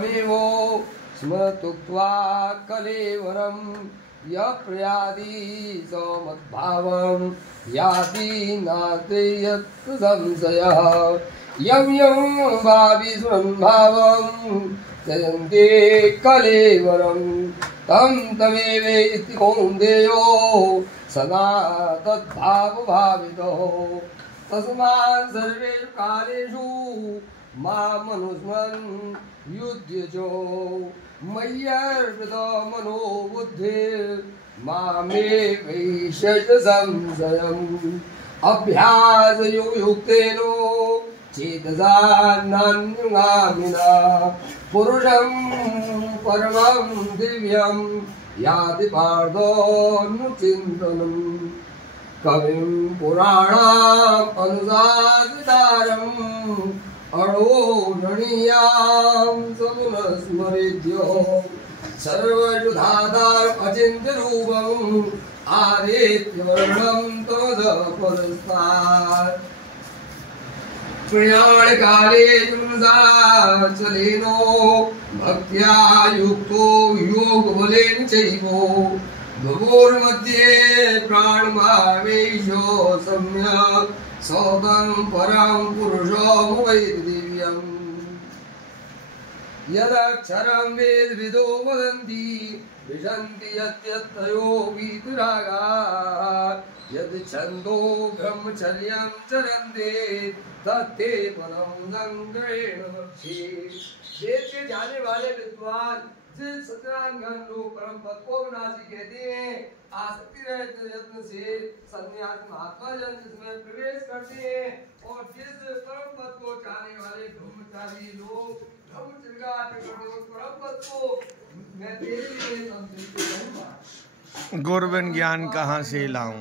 मेवो स्मृत्वा कलेवरं यः प्रयाति स मद्भावं याति नास्ति यत् संशयः यं यं भाविस्मरन् भावं त्यजन्ते कलेवरं तं तमेवेति कौन्तेयो सदा तद्भावभावितो तस्मात् सर्वेषु कालेषु मामनुस्मरन् युध्यजो मय्यर्पितो मनो बुद्धिर्मामे वैश्यच संशयम् अभ्यासयुक्तेन चेतसा नान्यगामिना पुरुषं परमं दिव्यं याति पार्थोऽनुचिन्तनम् कविं पुराणाम् अनुशासितारम् अणोरणीयां सगुणस्मरेद्यो सर्वजुधाधारम् अचिन्त्यरूपम् आदित्यवर्णं तमसः पुरस्तात् प्रयाणकाले चलेनो भक्त्या युक्तो योगबलेन चैव भगोर्मध्ये प्राणभावेशो सम्यक् सौतं परं पुरुषो भवेत् दिव्यम् यदक्षरं वेदविदो वदन्ति विशन्ति यद्यत्तयो वीतरागाः यद् छन्दो ब्रह्मचर्यं चरन्ते तत्ते परं संग्रहेण वक्ष्ये। वेद के जाने वाले विद्वान जिस सत्याग्रहण रूप परम पद को विनाशी कहते हैं, आसक्ति रहित यत्न से सन्यास महात्मा जन जिसमें प्रवेश करते हैं और जिस परम पद को चाहने वाले ब्रह्मचारी लोग ब्रह्मचर्य का परम पद को मैं तेरे लिए संतुष्ट करूंगा। गुरबिन ज्ञान कहाँ से लाऊं।